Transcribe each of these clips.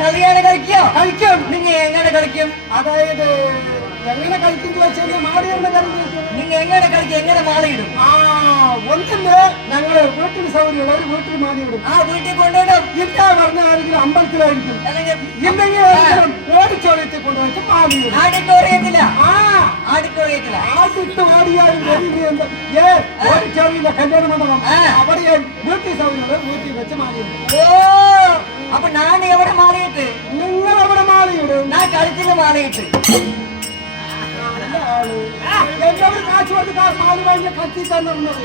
കല്യാണം കഴിക്കോ കഴിക്കും നിങ്ങൾ എങ്ങനെ കളിക്കും അതായത് എങ്ങനെ കളിക്കുന്നു വെച്ചാൽ മാടിയുടെ കറി നിങ്ങൾ എങ്ങനെ കളിക്കും എങ്ങനെ മാടിയിടും ഒന്നിന് ഞങ്ങള് വീട്ടിൽ സൗകര്യമുള്ള ഒരു വീട്ടിൽ മാടിയിടും ആ വീട്ടിൽ കൊണ്ടുവിടും ഇല്ല പറഞ്ഞ ആരെങ്കിലും അമ്പലത്തിലായിരിക്കും ഇല്ലെങ്കിൽ ഓഡിറ്റോറിയത്തിൽ കൊണ്ടുവച്ച് മാടിയിടും ആഡിറ്റോറിയത്തില്ല ആഡിറ്റോറിയത്തില്ല ആദ്യത്തെ ഓടിയാലും ഓഡിറ്റോറിയത്തിലെ കല്യാണ മണ്ഡപം അവിടെ വീട്ടിൽ സൗകര്യമുള്ള വീട്ടിൽ വെച്ച് മാടിയിടും അപ്പൊ ഞാൻ എവിടെ മാറിയിട്ട് നിങ്ങൾ എവിടെ മാറിയിടും ഞാൻ കളിച്ചില്ല മാറിയിട്ട്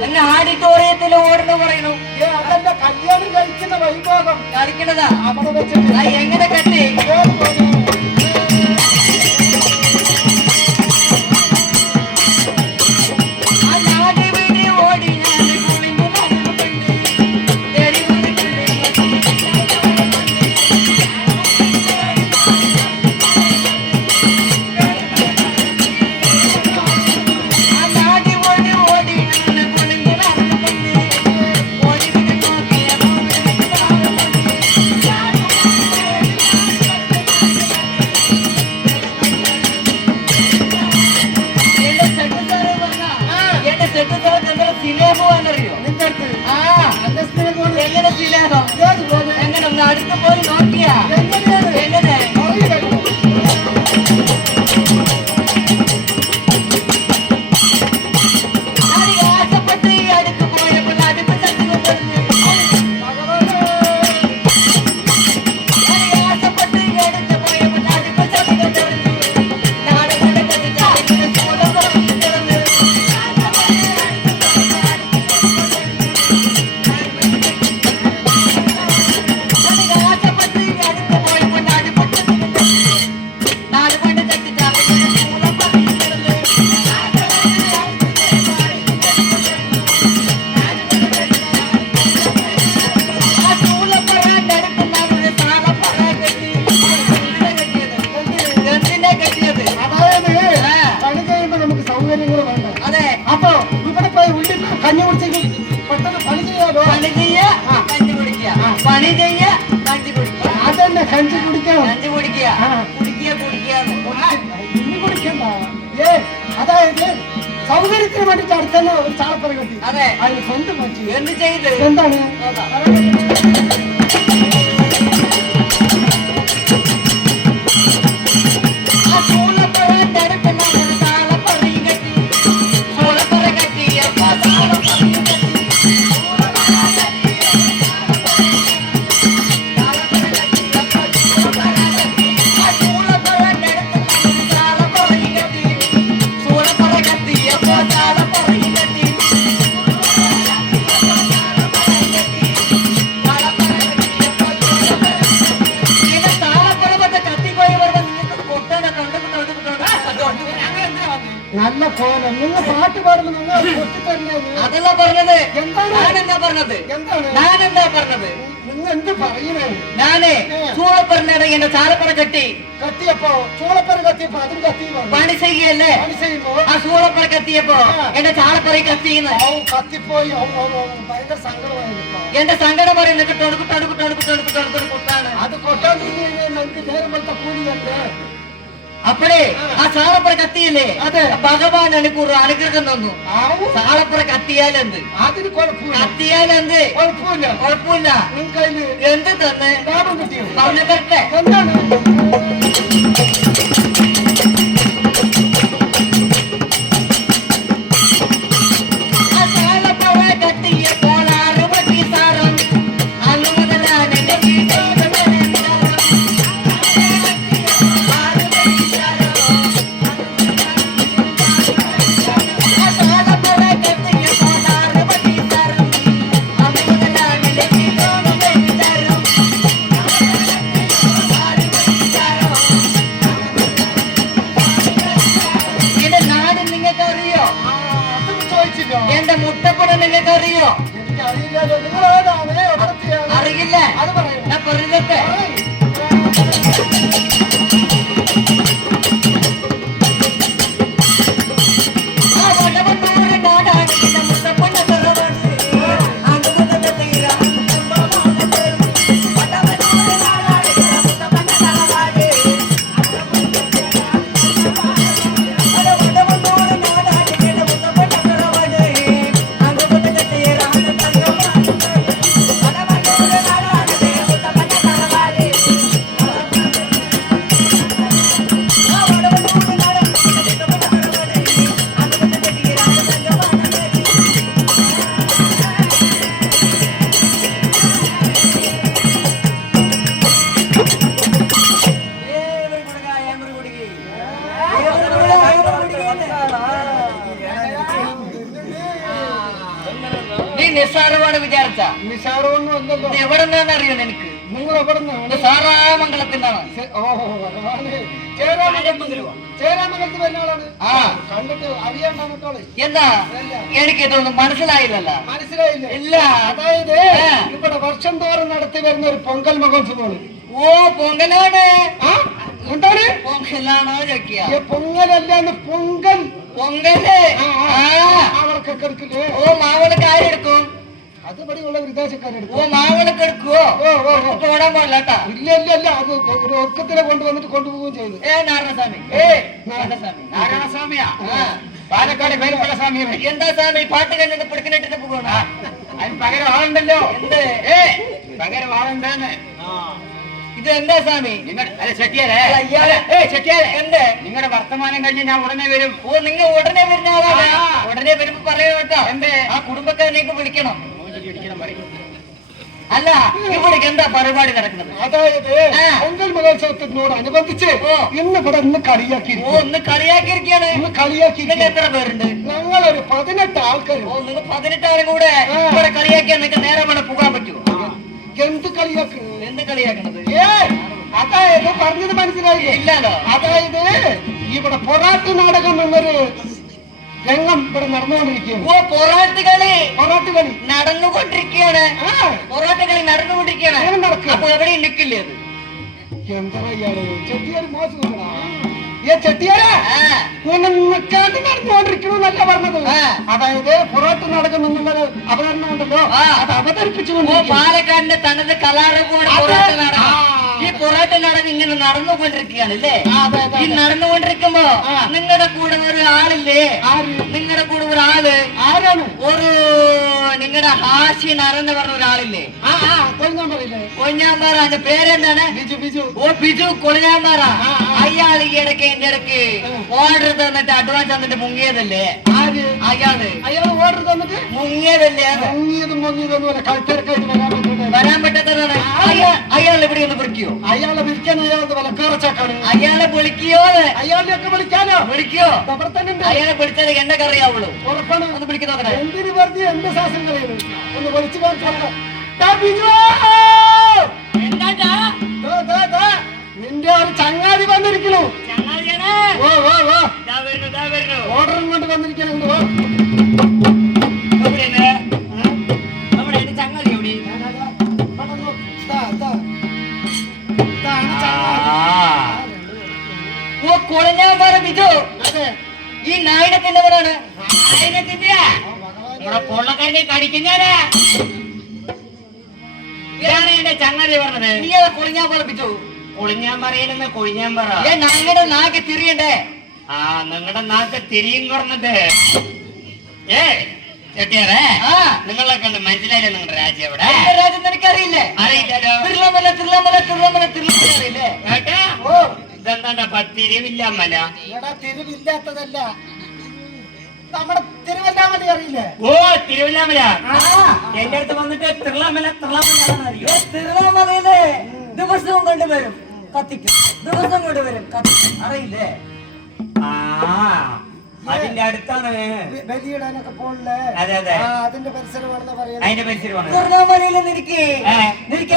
എന്നെ ആഡിറ്റോറിയത്തിൽ ഓടുന്നു പറയുന്നു അതെന്റെ കല്യാണം കഴിക്കുന്ന വൈഭോഗം കളിക്കുന്നതാ അവിടെ വെച്ചിട്ട് എങ്ങനെ കെട്ടി ആ നാടി വീട്ടിൽ ഓടി വേഗം എങ്ങനെ ഒന്ന് അടുത്ത് പോയി നോക്കിയാ എങ്ങനെ അതായത് സൗകര്യത്തിന് വേണ്ടിട്ട് അടുത്തന്നെ ഒരു ചാളപ്പറ കെട്ടി അതിന് സ്വന്തം പറ്റി എന്ത് ചെയ്ത് എന്താണ് നല്ല പോലെ നിങ്ങൾ പാട്ട് പാടുമ്പോ നിങ്ങൾ അതല്ല പറഞ്ഞത്. ഞാനെന്താ പറഞ്ഞത്? ഞാനെന്താ പറഞ്ഞത്? നിങ്ങൾ എന്ത് പറയുന്നേ? ഞാനേ ചൂളപ്പറന്നട എന്റെ ചാലപ്പറ കത്തിയപ്പോ ചൂളപ്പറ കത്തിയപ്പോ അതും കത്തി പണി ചെയ്യല്ലേ? പണി ചെയ്യുമ്പോ ആ ചൂളപ്പറ കത്തിയപ്പോ എന്റെ ചാലപ്പറ കത്തിന്ന് കത്തിപ്പോയി ഭയങ്കര സങ്കടമായിരുന്നു. എന്റെ സങ്കടം പറയുന്നത് ടൊടുക്ക് ടൊടുക്ക് ടൊടുക്ക് ടൊടുക്ക് ടൊടുക്ക് കൊട്ടാണ്. അത് കൊട്ടാണ്ടിരുന്ന് നമുക്ക് നേരം പോലത്തെ കൂലിയല്ലേ? അപ്പഴേ ആ ചാളപ്പുറ കത്തിയില്ലേ ഭഗവാൻ എനിക്കൊരു അനുഗ്രഹം തന്നു. ചാളപ്പുറ കത്തിയാലെന്ത്? അതിന് കുഴപ്പമില്ല. കത്തിയാലെന്ത്? കുഴപ്പമില്ല. കുഴപ്പമില്ല. നിങ്ങൾക്ക് എന്ത് തന്നെ ലാഭം കിട്ടിയോ? പറഞ്ഞു തരട്ടെ. എന്താണ്? എന്റെ മുട്ടപ്പടം നിങ്ങൾക്ക് അറിയോ? അറിയില്ല. ഞാൻ പറഞ്ഞിട്ട് നിസ്സാരമാണ് വിചാരിച്ച നിസ്സാരമൊന്നും എവിടെ നിന്നാണ് അറിയണം എനിക്ക്? നിങ്ങൾ എവിടെ നിന്നാണ്? സാറാമംഗലത്തിനാണ്. ചേരാമംഗലത്ത് വരുന്ന ആളാണ്. കണ്ടിട്ട് അറിയാണ്ടാണ്. എന്താ എനിക്ക് ഇതൊന്നും മനസ്സിലായില്ലല്ലോ. മനസ്സിലായില്ല? ഇല്ല. അതായത് ഇവിടെ വർഷം തോറും നടത്തി വരുന്ന ഒരു പൊങ്കൽ മഹോത്സവമാണ്. ഓ പൊങ്കലാണ്. എന്താണ് പൊങ്കലാണോ ചോദിക്കുക? പൊങ്കലല്ലാന്ന് പൊങ്കൽ. പൊങ്കല് മാവളക്കൊക്കെ എടുക്കില്ലേ? ഓ മാവളക്ക് ആരെടുക്കും? അത് പടിയുള്ള വിദേശക്കാരെടുക്കും. ഓ മാവളക്ക് എടുക്കുവോ? ഓടാൻ പാടില്ല കേട്ടാ. ഇല്ല ഇല്ല ഇല്ല. അത് ഒരു ഒക്കത്തിനെ കൊണ്ടുവന്നിട്ട് കൊണ്ടുപോവുകയും ചെയ്തു. നാരായണസ്വാമി. നാരായണസ്വാമിയാ? പാലക്കാട് പേരുള്ള സ്വാമി. എന്താ സ്വാമി പാട്ട് കഴിഞ്ഞത് പിടിക്കിനിട്ടിട്ട് പോകണം? അതിന് പകരം ആളുണ്ടല്ലോ. എന്ത് പകരമാവണ്ടെന്ന്. ഇത് എന്താ സ്വാമി? ചെട്ടിയാരെ നിങ്ങളുടെ വർത്തമാനം കഴിഞ്ഞ് ഞാൻ ഉടനെ വരും. ഓ, നിങ്ങൾ ഉടനെ വരുന്ന ആളാണ്. ഉടനെ വരുമ്പോ പറയൂ കേട്ടോ. എന്റെ ആ കുടുംബക്കാരനേക്ക് വിളിക്കണം. അല്ല, ഇവിടെ എന്താ പരിപാടി നടക്കുന്നത്? അതായത് പൊങ്കൽ മഹോത്സവത്തിനോടനുബന്ധിച്ച് ഇന്ന് കളിയാക്കി. ഒന്ന് കളിയാക്കിയിരിക്കുകയാണ്. എത്ര പേരുണ്ട്? ഞങ്ങളൊരു 18 ആൾക്കാർ. ഓ, നിങ്ങൾ 18 ആളും കൂടെ ഇവിടെ കളിയാക്കിയാൽ നിങ്ങൾക്ക് നേരെ വേണം പോകാൻ പറ്റുമോ? എന്ത് കളിയാക്കുന്നത്? എന്ത് കളിയാക്കുന്നത്? അതായത് പറഞ്ഞത് മനസ്സിലായില്ലേ? ഇല്ലല്ലോ. അതായത് ഇവിടെ പൊറാട്ട് നാടകം എന്നൊരു രംഗം ഇവിടെ നടന്നുകൊണ്ടിരിക്കുകയാണ്. ഓ, പൊറാട്ട് കളി നടന്നുകൊണ്ടിരിക്കുകയാണ്. പൊറാട്ട് കളി നടന്നുകൊണ്ടിരിക്കുകയാണ്. അപ്പൊ എവിടെയും നിൽക്കില്ലേ അത്? എന്താ ചെട്ടിയാര് മോശം ചെട്ടിയാരെ നിൽക്കാണ്ട് നടന്നുകൊണ്ടിരിക്കണമെന്നല്ല പറഞ്ഞത്. അതായത് പൊറാട്ട് നാടകം എന്നുള്ളത് അവതരണം ഉണ്ടല്ലോ, അത് അവതരിപ്പിച്ചുകൊണ്ട് പാലക്കാടിന്റെ തനത് കലാരൂപമാണ് പൊറാട്ട് നാടകം. ഈ പൊറാട്ട് നാടകം ഇങ്ങനെ നടന്നുകൊണ്ടിരിക്കുകയാണ് അല്ലേ? ഈ നടന്നുകൊണ്ടിരിക്കുമ്പോ നിങ്ങളുടെ കൂടെ ഒരു ആളില്ലേ? നിങ്ങളുടെ കൂടെ ഒരാള് ആരാണ്? ഒരു നിങ്ങളുടെ ഹാഷിനർ എന്ന് പറഞ്ഞ ഒരാളില്ലേ? കൊഞ്ഞാമ്പാറ. അതിന്റെ പേരെന്താണ്? ബിജു. ഓ, ബിജു കൊഞ്ഞാമ്പാറ. അയാൾ ഈ ഇടയ്ക്ക് എന്റെ ഇടയ്ക്ക് ഓർഡർ തന്നിട്ട് അഡ്വാൻസ് തന്നിട്ട് മുങ്ങിയതല്ലേ? അയാൾ ഓർഡർ തന്നിട്ട് മുങ്ങിയതല്ലേ? വരാൻ പറ്റാത്തതാണ്. അയാൾ ഇവിടെ ഒന്ന് വിളിക്കോ? അയാളെ വിളിക്കാൻ അയാളത് വിലക്കാറച്ചാക്കാണ്. അയാളെ വിളിക്കോ? അയാളെയൊക്കെ വിളിക്കാനോ? വിളിക്കോ? അയാളെ വിളിച്ചാൽ എന്നെ കറിയാവുള്ളൂ. ഉറപ്പാണ്. ഒന്ന് വിളിക്കുന്നോ? എന്തിനു വെറുതെ എന്റെ ശ്വാസം കളയുന്നു? ഒന്ന് വിളിച്ചു നിന്റെ ഒരു ചങ്ങാതി വന്നിരിക്കണു. ഓർഡറും കൊണ്ട് വന്നിരിക്കണം. ചങ്ങാതി എവിടെ? ഓ, കൊളഞ്ഞാമ്പാറ ബിജു. ഈ നായകത്തിൻ്റെവരാണ്. നായകത്തിന്റെ പൊള്ളക്കാരനെ കടിക്കുന്നവരാ. ഇതാണ് എന്റെ ചങ്ങാതി പറഞ്ഞത്. നീ അത് കൊളിഞ്ഞാമ്പാറ ബിജു. കൊളിഞ്ഞാമ്പറയിലെന്ന് കൊഴിഞ്ഞാമ്പറ. ഞങ്ങളുടെ നാക്ക് തിരിയണ്ടേ? നിങ്ങളുടെ നാക്ക് തിരിയും കുറഞ്ഞത്. ചെട്ടിയാറേ, നിങ്ങളെ കണ്ട് മനസ്സിലായില്ലേ നിങ്ങളുടെ രാജ്യം? എവിടെ രാജ്യം എനിക്കറിയില്ലേ? അറിയില്ലല്ലോ. അറിയില്ലേ? ഇതെന്താ തിരുവില്ലാമല? തിരുവില്ലാത്തതല്ല, നമ്മുടെ തിരുവല്ലാമല അറിയില്ലേ? ഓ, തിരുവല്ലാമല. എന്റെ അടുത്ത് വന്നിട്ട് തിരുവല്ലാമലയില് ദിവസവും കൊണ്ടുവരും കത്തിക്കും. ദിവസം കൊണ്ടുവരും കത്തിക്കും. അറിയില്ലേ? അതിന്റെ അടുത്താണ് ബലിയിടാനൊക്കെ പോണില്ലേ? അതിന്റെ പരിസരമാണെന്ന് പറയുന്നത്. അതിന്റെ പരിസരമാണ്. തിരുവല്ലാമലയിൽ നിനക്ക്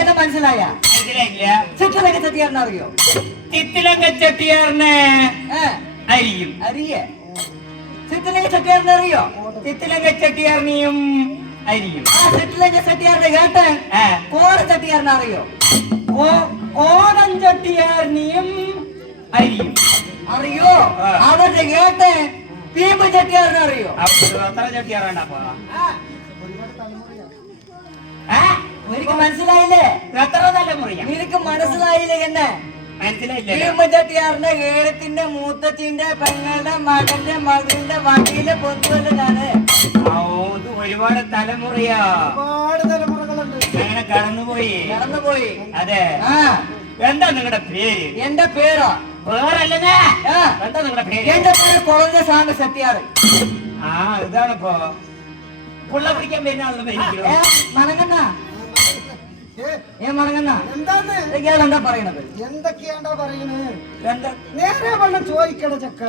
എന്നെ മനസ്സിലായ? മനസ്സിലായില്ല. ചിത്തിലങ്ക ചെട്ടിയാറിനെ അറിയോ? ചിത്തിലങ്ക ചെട്ടിയാറിനെ അറിയും. ചിത്തിലങ്ക ചെട്ടിയാറിനെ അറിയോ? ചിത്തിലങ്ക ചെട്ടിയാറിനെയും അറിയും. ചിത്തിലങ്ക ചെട്ടിയാറിന്റെ കേട്ട് കോട ചെട്ടിയാറിനെ അറിയോ? കോടൻ ചെട്ടിയാറിനെയും അറിയും. അറിയോ? അവരുടെ കേട്ട് പീമ്പ് ചെട്ടിയാറിനെ അറിയോ? നിനക്ക് മനസ്സിലായില്ലേ? എത്ര തലമുറ? നിനക്ക് മനസ്സിലായില്ലേ? എന്നെ മനസ്സിലായില്ലേ? ചെട്ടിയാറിന്റെ ഏഴത്തിന്റെ മൂത്തച്ഛന്റെ പെങ്ങളുടെ മകന്റെ മകളുടെ വണ്ടിയിലെ പൊതുവല്ലാണ്. ഒരുപാട് തലമുറയാ. ഒരുപാട് തലമുറകളുണ്ട്. അങ്ങനെ കടന്നുപോയി. അതെ. എന്താ നിങ്ങളുടെ പേര്? എന്റെ പേരോ? വേറല്ലേ. എന്താ നിങ്ങളുടെ പേര്? എന്റെ പേര് കൊളഞ്ഞ സ്വാമി ചെട്ടിയാറ്. ഇതാണിപ്പോ പുള്ള പിടിക്കാൻ വരുന്ന മനങ്ങണ്ണ. എന്താ പറയണത്? എന്തൊക്കെയാണ്ടാ പറയുന്നത്? നേരെ വെള്ളം ചോദിക്കണ ചക്ക.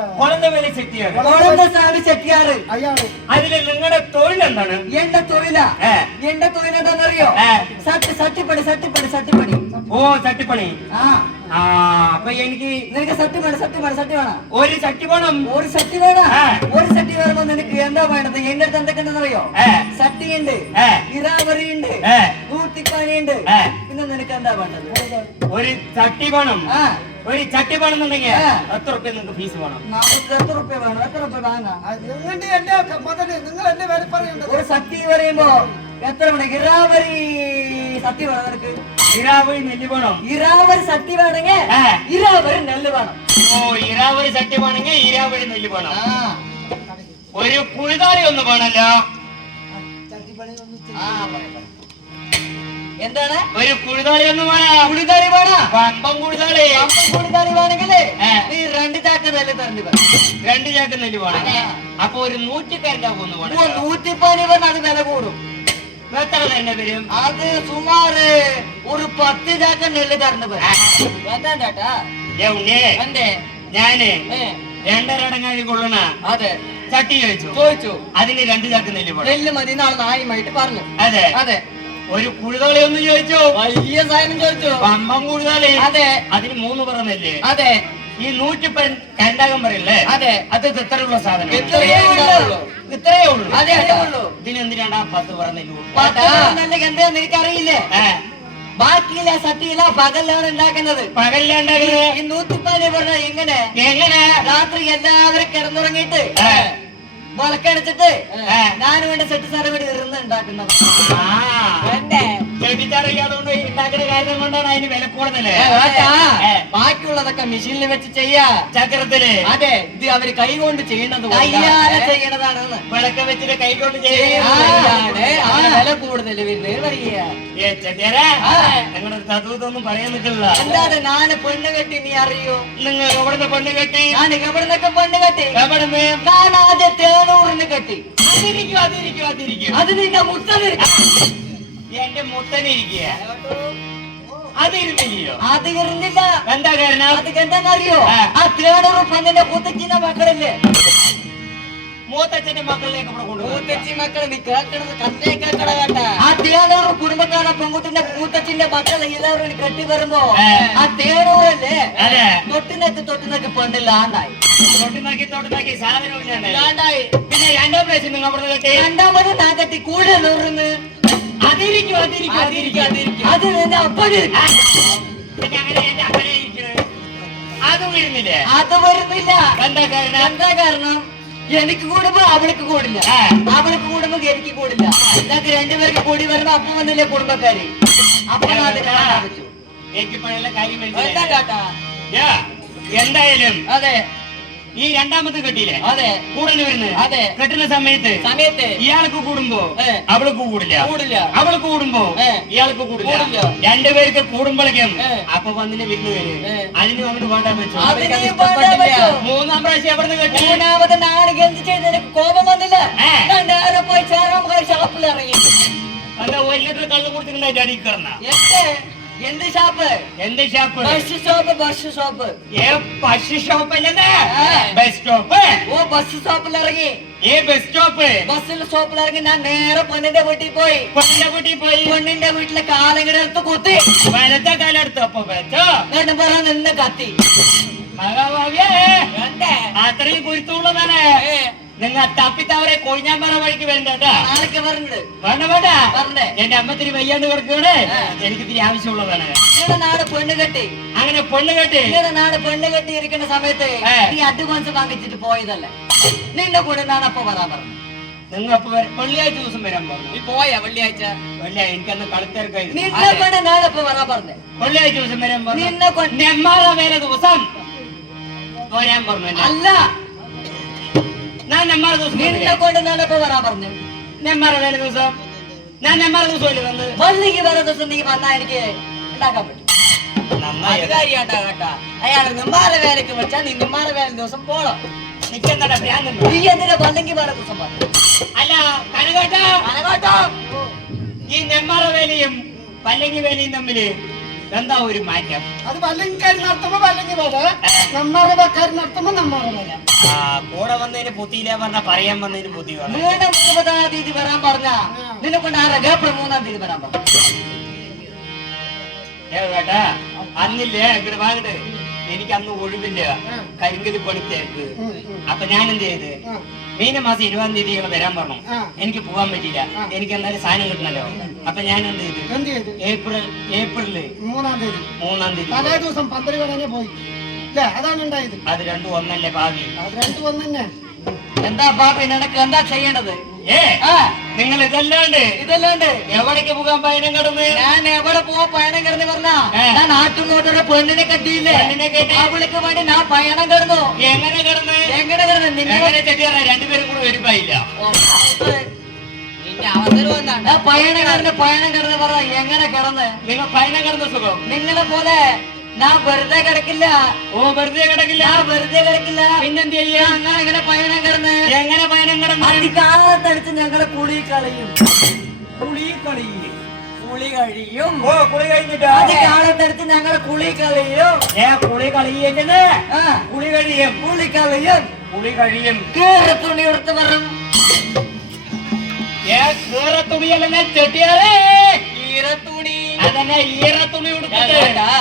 ചെട്ടിയാറ്. അതില് നിങ്ങളുടെ തൊഴിൽ എന്താണ്? എന്റെ തൊഴിലാ? എന്റെ തൊഴിൽ എന്താണെന്നറിയോ? സട്ടിപ്പണി. ഓ, സട്ടിപ്പണി. അപ്പൊ എനിക്ക് നിനക്ക് സട്ടി വേണം. ഒരു സട്ടി വേണം. ഒരു സട്ടി വേണമോ നിനക്ക്? എന്താ വേണ്ടത്? എന്റെ അടുത്ത് എന്തൊക്കെയുണ്ടെന്നറിയോ? സട്ടിയുണ്ട്, ഇറാവറിയുണ്ട്, കൂട്ടിക്കാണിയുണ്ട്. പിന്നെ നിനക്ക് എന്താ വേണ്ടത്? ഒരു ചട്ടി വേണം. ഒരു ചട്ടി വേണമെന്നുണ്ടെങ്കിൽ എത്ര റുപ്യ നിങ്ങൾക്ക് ഫീസ് വേണം? എത്ര റുപ്യ വേണം? ഒരു സട്ടി പറയുമ്പോ എത്ര വേണം? ഇറാവരി സട്ടി വേണം നിനക്ക്? ഇറാവരി നെല്ല് വേണം. ഇറാവരി സട്ടി വേണമെങ്കിൽ ഇറാവരി നെല്ല് വേണം. ഓ, ഇറാവരി സട്ടി വേണമെങ്കിൽ ഇറാവരി നെല്ല് വേണം. ഒരു പുഴുതാരി ഒന്ന് വേണല്ലോ. എന്താണ്? ഒരു കുഴുതാളി ഒന്ന് വേണം. കുളിതാളി വേണം. പമ്പം കുഴുതാളി. കുളിതാളി വേണമെങ്കിലേ ഏ. നീ 2 ചാക്ക് നെല്ല് തരണ്ടി 2 ചാക്ക് നെല്ല് വേണം. അപ്പൊ ഒരു 100 ഒന്ന് വേണം. 110 പറഞ്ഞ അത് വില കൂടും. എത്ര തന്നെ വരും? അത് സുമാറ് ഒരു 10 ചാക്ക് നെല്ല് തരണ്ടി എന്താണ്ടാ ഏ ഉണ്ണേ, എന്തേ? ഞാന് 2.5 അടങ്ങാഴി കൊള്ളണ അതെ ചട്ടി ചോദിച്ചു. ചോദിച്ചു. അതിന് 2 ചാക്ക് നെല്ല് വേണം. നെല്ല് മതി നാളെ നായുമായിട്ട് പറഞ്ഞു. അതെ. അതെ. ഒരു കുഴുതാളി ഒന്ന് ചോദിച്ചു. വലിയ സാധനം ചോദിച്ചു. പമ്പം കുഴുതാളി. അതെ. അതിന് 3 പറ നെല്ല്. അതെ. ഈ 110 കണ്ടാകം പറയല്ലേ? അതെ. അത് എത്രയുള്ള സാധനം? ഇത്രയേ ഉള്ളൂ. ഇത്രയേ ഉള്ളൂ. അതെ അതേ ഉള്ളൂ. ഇതിനെന്തിനാണ് 10 പറ നെല്ല്? എന്താന്ന് എനിക്കറിയില്ലേ. ബാക്കിയില്ല സത്യയില്ല പകലാണ് ഉണ്ടാക്കുന്നത്. പകലിലുണ്ടാക്കുന്നത് ഈ 110 പറഞ്ഞ എങ്ങനെ? എങ്ങനെ? രാത്രി എല്ലാവരും കിടന്നുറങ്ങിയിട്ട് വിളക്കടിച്ചിട്ട് ഞാനും വേണ്ടി സെറ്റ് സാറ് വേണ്ടി ഇരുന്ന് ഉണ്ടാക്കുന്നത്. ചെടിച്ചറിയാതുകൊണ്ട് ഉണ്ടാക്കുന്ന കാര്യം കൊണ്ടാണ് അതിന് വില കൂടുതല്. ബാക്കിയുള്ളതൊക്കെ മെഷീനിൽ വെച്ച് ചെയ്യാ ചക്രത്തില്. അതെ. ഇത് അവര് കൈ കൊണ്ട് ചെയ്യുന്നത് കയ്യാലെ ചെയ്യണതാണ്. വിളക്ക വെച്ചിട്ട് കൈ കൊണ്ട് വില കൂടുതൽ നിങ്ങളുടെ തത്വത്തൊന്നും പറയാൻ നിൽക്കില്ല. അല്ലാതെ ഞാൻ പെണ്ണ് കെട്ടി നീ അറിയോ? നിങ്ങൾ എവിടുന്ന് പെണ്ണ് കെട്ടി? ഞാൻ എവിടുന്നൊക്കെ പെണ്ണ് കെട്ടി? എവിടുന്ന്? ഞാൻ ആദ്യം തേനൂറിന് കെട്ടി. അതിരിക്കും. അത് നിന്റെ മുത്തനിരിക്കും. എന്റെ മുത്തനിരിക്കുക. അതിരുന്നില്ലയോ? അത് ഇരുന്നില്ല. എന്താ കാരണം? അത് എന്താണെന്നറിയോ? ആ തേനൂറ് പെണ്ണിന്റെ മുത്തച്ഛന്റെ മക്കളില്ലേ? മൂത്തച്ഛന്റെ മക്കളിലേക്ക് ഇവിടെ കൊണ്ടുപോകും. മൂത്തച്ഛി മക്കള് നീ കേൾക്കണത് കത്തേ കേൾക്കണ കേട്ട. ആ തേനൂറ് കുടുംബക്കാരെ പെൺകുട്ടിന്റെ മൂത്തച്ഛന്റെ മക്കൾ എല്ലാവരും കെട്ടി വരുമ്പോ ആ തേനൂറല്ലേ തൊട്ടിനൊക്കെ പെണ്ണില്ല ആണ്ടായി. തൊട്ടുനാക്കി സാധനം ഇല്ലാണ്ടായി. പിന്നെ 2ാം പ്രാവശ്യം നിങ്ങൾ അവിടെ കെട്ടി. 2ാമത് ഞാൻ കെട്ടി കൂടെ നൂറിന്. അതിരിക്കും. അത് നിന്റെ അപ്പനിരിക്കും. പിന്നെ അങ്ങനെ എന്റെ അപ്പനെ ഇരിക്കുന്നത് അത് വരുന്നില്ലേ? അത് വരുന്നില്ല. എന്താ കാരണം? എനിക്ക് കൂടുമ്പോ അവൾക്ക് കൂടില്ല. അവൾക്ക് കൂടുമ്പോ എനിക്ക് കൂടില്ല. ഞങ്ങൾക്ക് 2 പേർക്ക് കൂടി വരുമ്പോ അപ്പം വന്നില്ലേ കുടുംബക്കാര്. അപ്പൊ എനിക്കിപ്പോഴെല്ലാം കാര്യം എന്താ? എന്തായാലും അതെ. ഈ 2ാമത്തെ കെട്ടിയില്ലേ? അതെ. കൂടല് വരുന്നത്. അതെ. കെട്ടുന്ന സമയത്ത് ഇയാൾക്ക് കൂടുമ്പോ അവൾക്ക് കൂടില്ല. അവൾക്ക് കൂടുമ്പോ ഇയാൾക്ക് കൂടില്ല. 2 പേർക്ക് കൂടുമ്പോഴേക്കും അപ്പൊ വന്നിന് വിരുന്ന് വരും. അതിന് അങ്ങോട്ട് വേണ്ടാൻ വെച്ചു. 3ാം പ്രാവശ്യം എവിടെ കെട്ടി? 3ാമത് നാളെ എന്ത് ചെയ്ത് എനിക്ക് കോപം വന്നില്ല. നേരെ പോയി ചേരാൻ ഷാപ്പിൽ ഇറങ്ങി. എന്താ 1 ലിറ്റർ കള്ള് കുടിച്ചിട്ടുണ്ടായിട്ട് അടിക്കറന്ന എന്ത് ഷോപ്പ്? എന്ത് shop? Bus shop. Bus shop. Bus shop അല്ലേ? Bus stop. ഓ ബസ് സ്റ്റോപ്പിൽ ഇറങ്ങി. Bus stop. ബസ്സിൽ സ്റ്റോപ്പിൽ ഇറങ്ങി ഞാൻ നേരെ പെണ്ണിന്റെ വീട്ടിൽ പോയി. പെണ്ണിന്റെ വീട്ടിലെ കാലങ്ങടെടുത്ത് കുത്തി. വലത്തെ കാലെടുത്ത് അപ്പൊ വെച്ചോ നിന്ന് കത്തി. അത്രയും കുരുത്തുള്ളതാണ്. നിങ്ങൾ തപ്പിത്തവരെ കൊഴിഞ്ഞാമ്പറ വഴിക്ക് വേണ്ടേട്ടാ. ആരൊക്കെ പറഞ്ഞത്? വേണ്ട. എന്റെ അമ്മത്തിരി വയ്യാണ്ട് കിടക്കുകയാണ്. എനിക്ക് ഇത്തിരി ആവശ്യമുള്ളതാണ്. നാട് പെണ്ണ് കെട്ടി. അങ്ങനെ പെണ്ണ് കെട്ടി നാട് പെണ്ണ് കെട്ടി ഇരിക്കുന്ന സമയത്ത് നീ അഡ്വാൻസ് വാങ്ങിച്ചിട്ട് പോയതല്ലേ? നിന്റെ കൂടെ ഞാൻ അപ്പൊ വരാൻ പറഞ്ഞു. നിങ്ങൾ അപ്പൊ വെള്ളിയാഴ്ച ദിവസം വരാൻ പറഞ്ഞു. നീ പോയാ വെള്ളിയാഴ്ച? എനിക്കന്ന് കളിത്തിരക്കായി. നിന്നെ കൊണ്ട് ഞാനപ്പോ വരാൻ പറഞ്ഞു. വെള്ളിയാഴ്ച ദിവസം വരാൻ പറഞ്ഞു. നിന്നെ കൊണ്ട് നെമ്മാറ വേല ദിവസം വരാൻ പറഞ്ഞു. അല്ല, ഞാൻ നെമ്മാറ ദിവസം നിന്നെ കൊണ്ട് ഞാനപ്പോ വരാൻ പറഞ്ഞു. നെമ്മാറ വേല ദിവസം ഞാൻ നെമ്മാറ ദിവസം അല്ലേ വന്നത്? വള്ളിക്ക് വേറെ ദിവസം നീ വന്നാ എനിക്ക് ഉണ്ടാക്കാൻ പറ്റും. കേട്ടാ അയാള് നിമ്മാറ വേലക്ക് വെച്ചാ നീ നിമ്മാറ വേല ദിവസം പോണം. നീ എന്തിനാ വല്ലെങ്കിൽ വേറെ ദിവസം പറഞ്ഞു? അല്ല കനകോട്ടോ, ഈ നെമ്മാറ വേലയും പല്ലങ്ങി വേലയും തമ്മില് എന്താ ഒരു മാറ്റം? അത് വല്ലങ്കാരി നടത്തുമ്പോ വല്ലങ്ങി വേല, നമ്മാറക്കാരി നടത്തുമ്പോ നമ്മാറ വേല. കൂടെ വന്നതിന് ബുദ്ധിയില്ല പറഞ്ഞ പറയാൻ വന്നതിന് ബുദ്ധി വേണം. 30-ാം തീയതി വരാൻ പറഞ്ഞ നിന്നെ കൊണ്ട് ഏപ്രിൽ 3-ാം തീയതി വരാൻ പറഞ്ഞു. കേട്ടാ അന്നില്ലേ ഇവിടെ വാങ്ങട്ട് എനിക്ക് അന്ന് ഒഴിവില്ല, കരിങ്കല് പണിത്തേക്ക്. അപ്പൊ ഞാൻ എന്ത് ചെയ്ത് മീനമാസം 20-ാം തീയതി വരാൻ പറഞ്ഞു. എനിക്ക് പോകാൻ പറ്റില്ല, എനിക്ക് എന്തായാലും സാധനം കിട്ടണല്ലോ. അപ്പൊ ഞാൻ എന്ത് ചെയ്തു? ഏപ്രില് 3-ാം തീയതി തലേ ദിവസം 12 മണി പോയി. അതാണ് ഉണ്ടായത്. അത് 2 ഒന്നല്ലേ ഭാവി? അത് 2 ഒന്നന്നെ. എന്താ പാപ്പ നിനക്ക് എന്താ ചെയ്യേണ്ടത്? നിങ്ങൾ ഇതല്ലാണ്ട് എവിടേക്ക് പോകാൻ പയനം കിടന്ന്? ഞാൻ എവിടെ പോവാ പയണം കിടന്ന് പറഞ്ഞാ ഞാൻ നാട്ടുനോട്ടൊരു പെണ്ണിനെ കെട്ടിയില്ലേ? അവൾക്ക് വേണ്ടി ഞാൻ പയണം കിടന്നു. എങ്ങനെ കിടന്ന് നിന്നെ ചെട്ടിയാറ 2 പേരും കൂടെ വരുമ്പായില്ല. പയണം കിടന്ന് പറ എങ്ങനെ കിടന്ന് നിങ്ങൾ പയനം കിടന്ന സുഖം. നിങ്ങളെ പോലെ ഞാൻ വെറുതെ കിടക്കില്ല. ഓ വെറുതെ കിടക്കില്ല. ഞാൻ വെറുതെ കിടക്കില്ല. പിന്നെന്ത് ചെയ്യാ? അങ്ങനെ പയണം കിടന്ന് എങ്ങനെ പയനം കിടന്നു? അധികാലത്തടിച്ച് ഞങ്ങള് കുളി കളയും. കുളി കളിയില്ലേ? കുളി കഴിയും. ഓ കുളി കഴിഞ്ഞിട്ട് അധികാലത്തടിച്ച് ഞങ്ങള് കുളി കളയും. കുളി കളിയേണ്ടത് കുളി കഴിയും. കുളി കളയും. കുളി കഴിയും. കീറ തുണി എടുത്ത് വരും. കീറ തുണിയല്ലേ ചെട്ടിയാറേ? ഈറത്തുണി. അതന്നെ ഈറ തുണി കൊടുത്തിട്ട്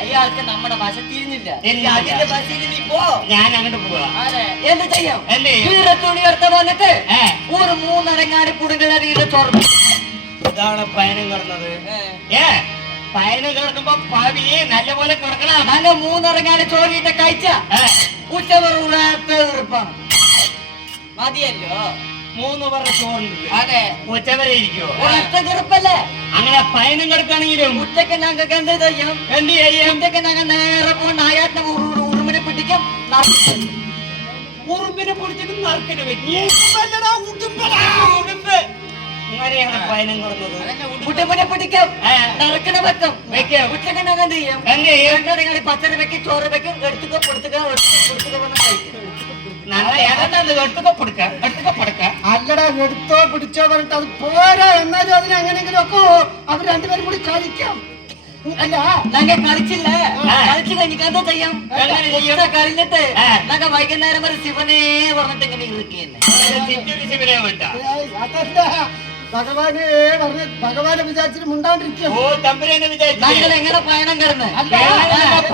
അയാൾക്ക് നമ്മുടെ ഭാഷ തിരിഞ്ഞില്ല. തിരിഞ്ഞില്ല. അതിന്റെ ഭാഷയിൽ നീ പോ. ഞാൻ അങ്ങോട്ട് പോവാ. എന്ത് ചെയ്യാം? എന്ത് ചെയ്യും? ഈറത്തുണി എടുത്ത് വന്നിട്ട് ഒരു 3 അരങ്ങാടി കുടുങ്ങുന്ന ഈറ ചോർന്നു. ഇതാണ് പയനം കിടന്നത്. പയനം കിടക്കുമ്പോ പവിയെ നല്ലപോലെ കിടക്കണം. നല്ല 3 അരങ്ങാടി ചോറിയിട്ട് കഴിച്ച ഉച്ചവറുപ്പാണ് മതിയല്ലോ. 3 പറ ചോറുണ്ട്. അതെ, ഉച്ചവരെ ഇരിക്കുവോ? ഒരൊറ്റ ചെറുപ്പല്ലേ. അങ്ങനെ പയനം കിടക്കുകയാണെങ്കിലും ഉച്ചക്ക് ഞങ്ങൾക്ക് എന്ത് ചെയ്യും? എന്ത് ചെയ്യും? ഉച്ചക്ക് ഞങ്ങൾ നേരെ പോണ്ട് അയാട്ടിനെ ഉറുമിനെ പിടിക്കും. ഉറുമ്പിനെ പിടിച്ചിട്ട് നറുക്കിന് വെക്കും. അങ്ങനെയാണ് പയനം കിടന്നത്. ഉടുമ്പിനെ പിടിക്കും, നറുക്കിന വെക്കും. ഉച്ചക്ക് ഞങ്ങൾ എന്ത് ചെയ്യും? എന്ത് ചെയ്യും? നിങ്ങൾ പച്ചരി വെക്കും, ചോറ് വെക്കും, എടുത്തുക കൊടുത്തുക വന്ന് കഴിക്കും. അല്ലടാ എടുത്തോ പിടിച്ചോ പറഞ്ഞിട്ട് അത് പോരാ. എന്നാലും അതിന് അങ്ങനെയെങ്കിലും ഒക്കെ അവർ രണ്ടുപേരും കൂടി കഴിക്കാം. അല്ല ഞങ്ങൾ കളിച്ചില്ല. കളിച്ചു കഴിഞ്ഞിട്ട് എന്താ ചെയ്യാം? ഇവിടെ കഴിഞ്ഞിട്ട് ഞങ്ങൾ വൈകുന്നേരം വരെ ശിവനെ പറഞ്ഞിട്ട് ഇങ്ങനെ ഇരിക്കുകയെന്നെ. അതല്ല ഭഗവാനെ പറഞ്ഞ ഭഗവാനെ വിചാരിച്ചിട്ട് മുണ്ടാണ്ടിരിക്കും. ഓ തമ്പുരാനെ വിചാരിച്ചു ഞങ്ങൾ എങ്ങനെ പയണം കിടന്ന്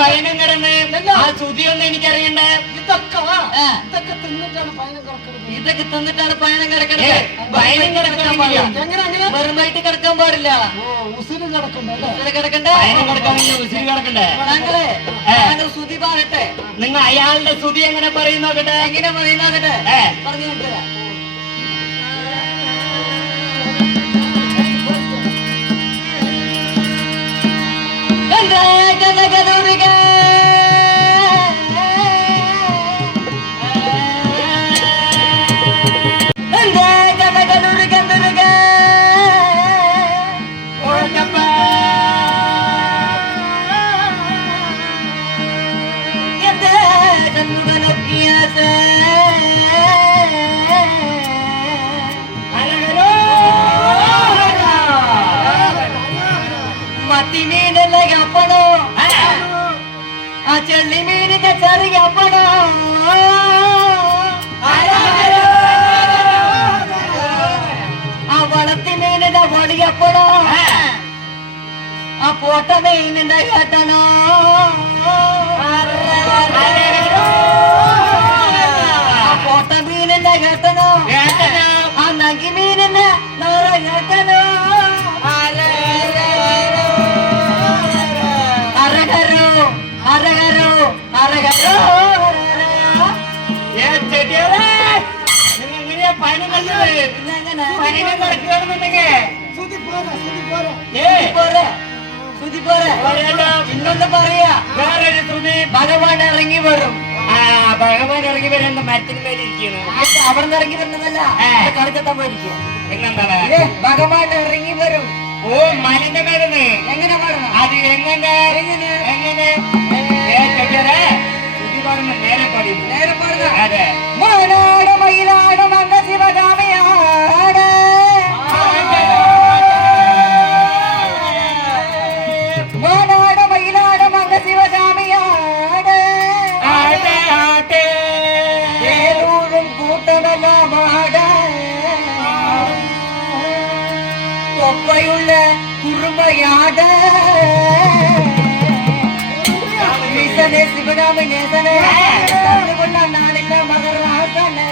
പയനം കിടന്ന് ആ ശ്രുതിയൊന്നും എനിക്കറിയണ്ട. ഇതൊക്കെ തിന്നിട്ടാണ് പയനം കിടക്കുന്നത്. ഇതൊക്കെ തിന്നിട്ടാണ് പയണം കിടക്കുന്നത്. പയനം കിടക്കാൻ പാടില്ല. എങ്ങനെ വെറുമായിട്ട് കിടക്കാൻ പാടില്ല. ഉസിര് കിടക്കണ്ടല്ലേ? ഉസിര് കിടക്കണ്ടേ? പയനം കിടക്കാണെങ്കിൽ ഉസിരി കിടക്കണ്ടേ? ഞങ്ങള് ശ്രുതി പാടട്ടെ. നിങ്ങൾ അയാളുടെ ശ്രുതി എങ്ങനെ പറയുന്നോക്കട്ടെ? എങ്ങനെ പറയുന്നാകട്ടെ പറഞ്ഞു കേട്ടില്ല. മത്തിമീനല്ല അപ്പണോ, ആ ചെള്ളിമീനിന്റെ ചെറിയ അപ്പണോ, ആ വളർത്തിമീനിന്റെ വടിയപ്പണോ, ആ പോട്ടമീനിന്റെ കേട്ടണോ, ആ പോട്ടമീനിന്റെ കേട്ടണോ, ആ നങ്കിമീനിന്റെ നോറ കേട്ടണോ. ഇന്നൊന്ന് പറയാ, ഭഗവാൻ ഇറങ്ങി വരും. ഭഗവാൻ ഇറങ്ങി വരുന്ന മരത്തിന് മേലെ ഇരിക്കുന്നു. അവിടെ നിന്ന് ഇറങ്ങി വരുന്നതല്ല, കളിച്ചെത്താൻ പോയിരിക്കുക. പിന്നെന്താണ്? ഭഗവാൻ ഇറങ്ങി വരും. ഓ മലിന്റെ മേലെന്ന് എങ്ങനെ പറഞ്ഞു? അത് എങ്ങനെ എങ്ങനെ നേരെ പാടുന്നു. നേരെ പറഞ്ഞു. അതെ. മാനാട് മയിലാട് മങ്ക ശിവകാമിയാട്, മാനാട് മയിലാട് മങ്ക ശിവകാമിയാട്, ഏതൂരും കൂട്ടമല്ല മാട്, കൊപ്പയുള്ള കുറുമ്പയാട്, ശിവകാമി നേസനെ കൊണ്ട നാടില്ല മകരാസനെ.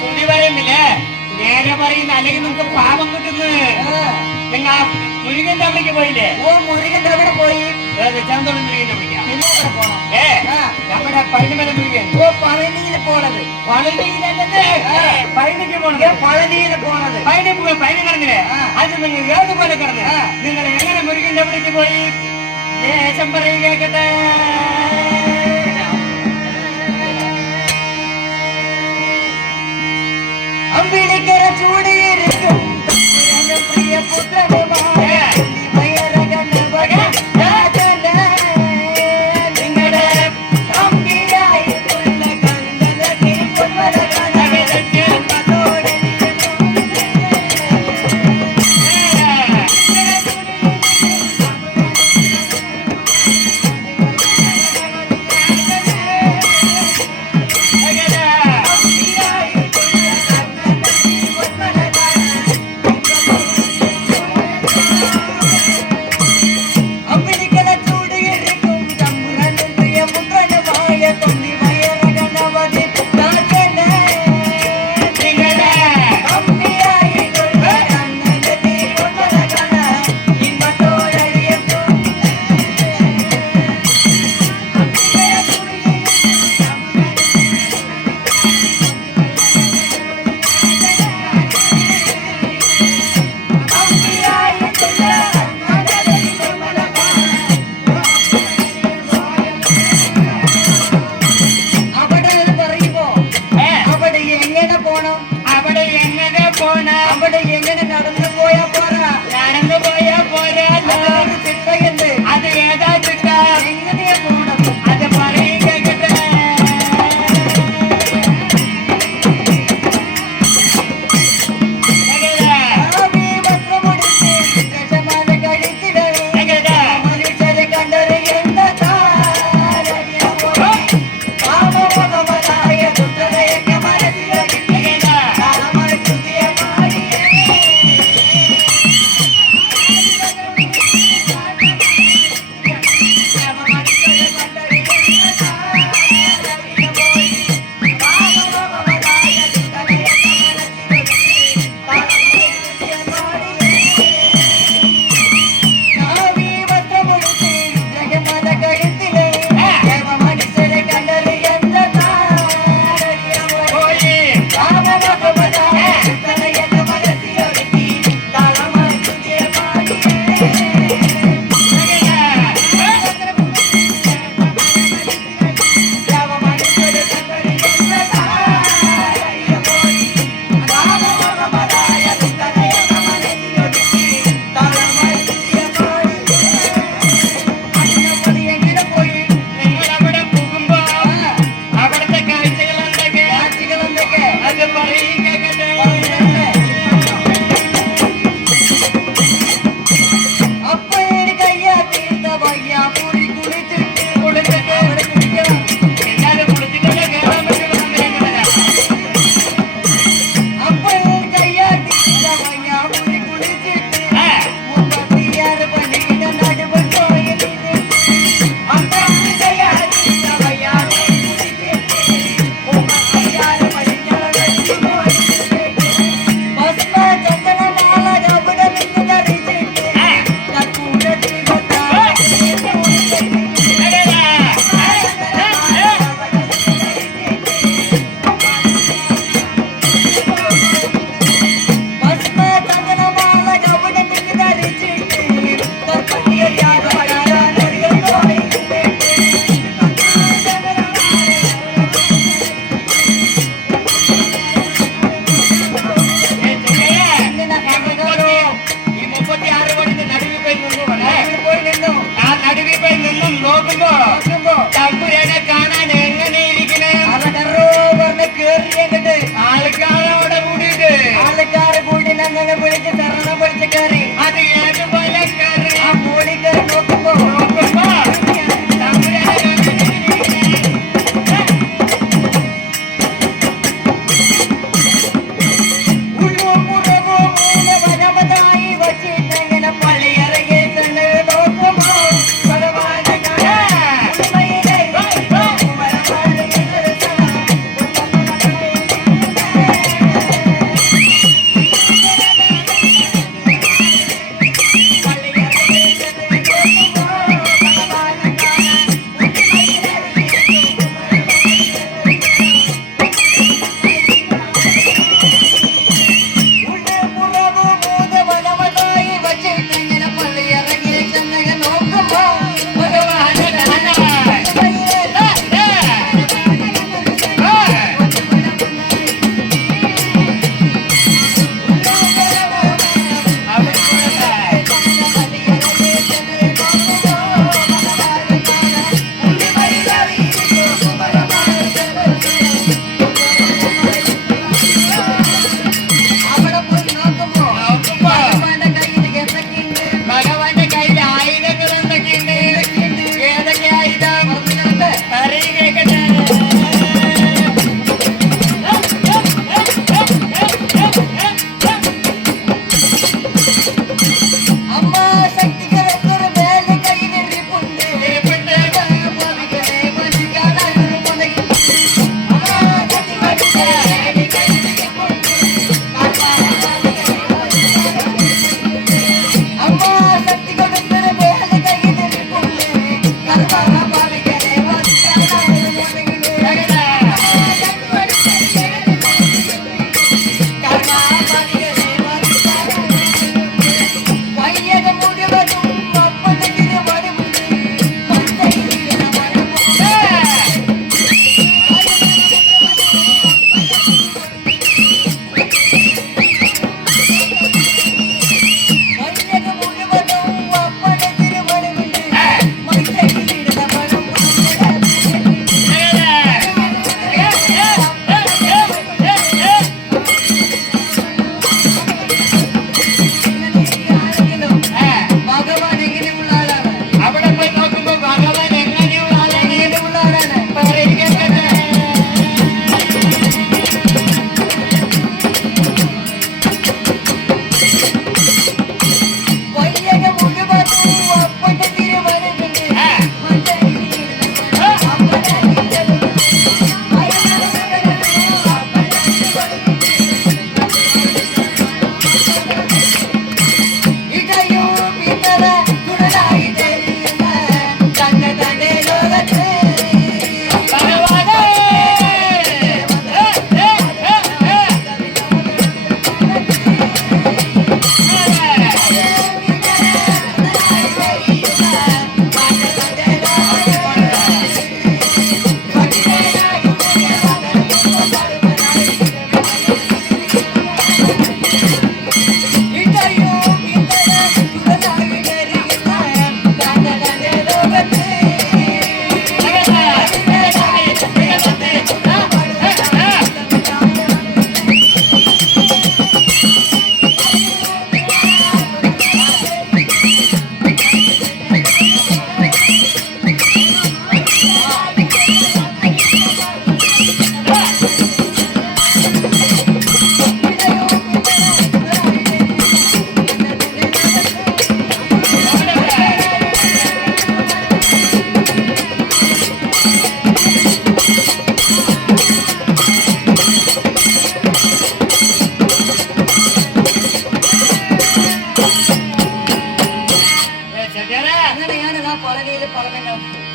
തുണി പറയുന്നില്ലേ? നേരെ പറയുന്ന അല്ലെങ്കിൽ നിങ്ങൾക്ക് പാപം കിട്ടുന്നു. നിങ്ങൾ മുരുകന്റെ അവിടേക്ക് പോയില്ലേ? ഓ മുരുകന്റെ അവിടെ പോയി. ചാന്തോളം മുരുകന്റെ അവിടേക്കാ പിന്നെ പോണം. നമ്മുടെ പഴനിമല മുരുകൻ. ഓ പഴനിയിൽ പോണത്. പഴനിയിലല്ലേ പഴനിക്ക് പോണത്? പഴനിയിൽ പോണത്. പഴനി കിടന്നില്ലേ? അത് നിങ്ങൾ ഏതുപോലെ കിടന്ന് നിങ്ങൾ എങ്ങനെ മുരുകന്റെ അവിടേക്ക് പോയി? ദേശം പറയും കേക്കട്ടെ. அம்பிளிக்கிற சூடு இருக்கும் பிரிய புத்திரனுமாய் வயரகன வகன நிங்கட தம்பியாய் உள்ள கந்தனி பொன்வரகன மதோட அம்பிளிக்கிற சூடு இருக்கும் தம்புரனும் பிரிய புத்திரனுமாய் தொந்தி வயரகனவதி புத்தாக்கன நிங்கட தம்பியாய் உள்ள கந்தனி பொன்வரகன மதோட അവിടെ പറയുമ്പോ അവിടെ എങ്ങനെ പോണം അവിടെ എങ്ങനെ പോണ അവിടെ എങ്ങനെ നടന്നു പോയാ പോരാ നടന്നു പോയാ പോരാ അതൊരു ചിട്ടയുണ്ട് അത് ഏതാ ചിട്ട എങ്ങനെയാ പോണം അത് പറയും കേക്കട്ടെ ആവി വസ്ത്രമുടുത്ത് ദശമാല കഴിച്ചിടവേ മനുഷ്യരെ കണ്ടറിയുന്ന കാമമോഹമതായ ദുഷ്ടതയൊക്കെ മനസ്സിലാക്കി നാമസ്തുതിയെ പാടിയേ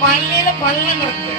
பள்ளியில பள்ளம் இருக்கு